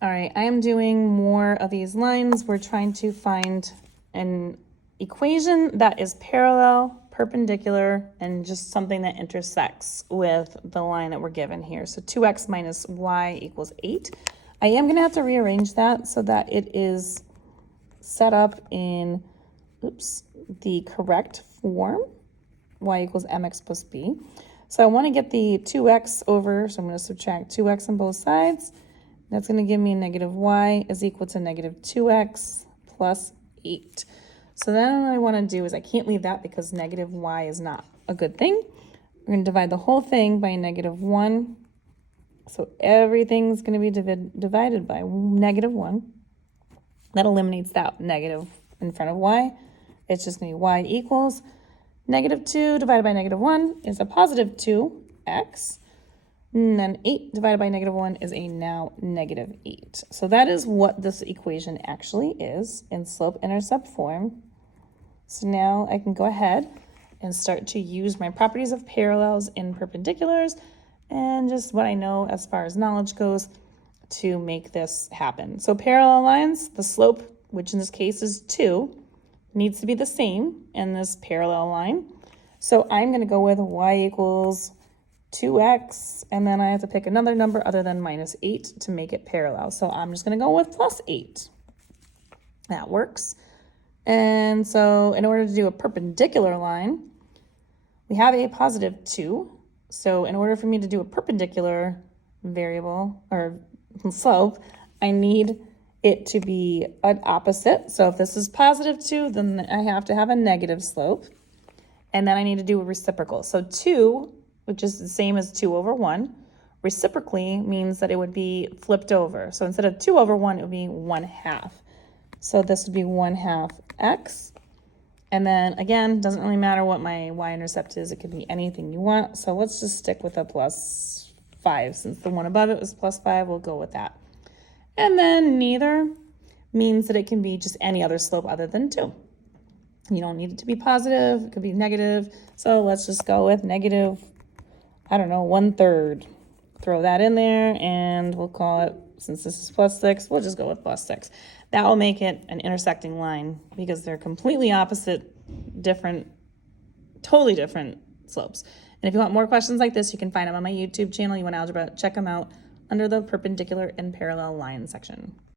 All right, I am doing more of these lines. We're trying to find an equation that is parallel, perpendicular, and just something that intersects with the line that we're given here. So 2x minus y equals 8. I am going to have to rearrange that so that it is set up in, the correct form. Y equals mx plus b. So I want to get the 2x over, so I'm going to subtract 2x on both sides. That's going to give me negative y is equal to negative 2x plus 8. So then what I want to do is I can't leave that because negative y is not a good thing. We're going to divide the whole thing by negative 1. So everything's going to be divided by negative 1. That eliminates that negative in front of y. It's just going to be y equals negative 2 divided by negative 1 is a positive 2x. And then 8 divided by negative 1 is a now negative 8. So that is what this equation actually is in slope-intercept form. So now I can go ahead and start to use my properties of parallels in perpendiculars and just what I know as far as knowledge goes to make this happen. So parallel lines, the slope, which in this case is 2, needs to be the same in this parallel line. So I'm going to go with y equals 2x, and then I have to pick another number other than minus 8 to make it parallel. So I'm just going to go with plus 8. That works. And so in order to do a perpendicular line, we have a positive 2. So in order for me to do a perpendicular variable or slope, I need it to be an opposite. So if this is positive 2, then I have to have a negative slope. And then I need to do a reciprocal. So 2, which is the same as 2 over 1, reciprocally means that it would be flipped over. So instead of 2 over 1, it would be 1/2. So this would be 1/2 x. And then again, doesn't really matter what my y-intercept is. It could be anything you want. So let's just stick with a plus 5. Since the one above it was plus 5, we'll go with that. And then neither means that it can be just any other slope other than 2. You don't need it to be positive. It could be negative. So let's just go with negative, 1/3. Throw that in there and we'll call it, since this is plus 6, we'll just go with plus 6. That will make it an intersecting line because they're completely opposite, totally different slopes. And if you want more questions like this, you can find them on my YouTube channel. You want algebra, check them out under the perpendicular and parallel line section.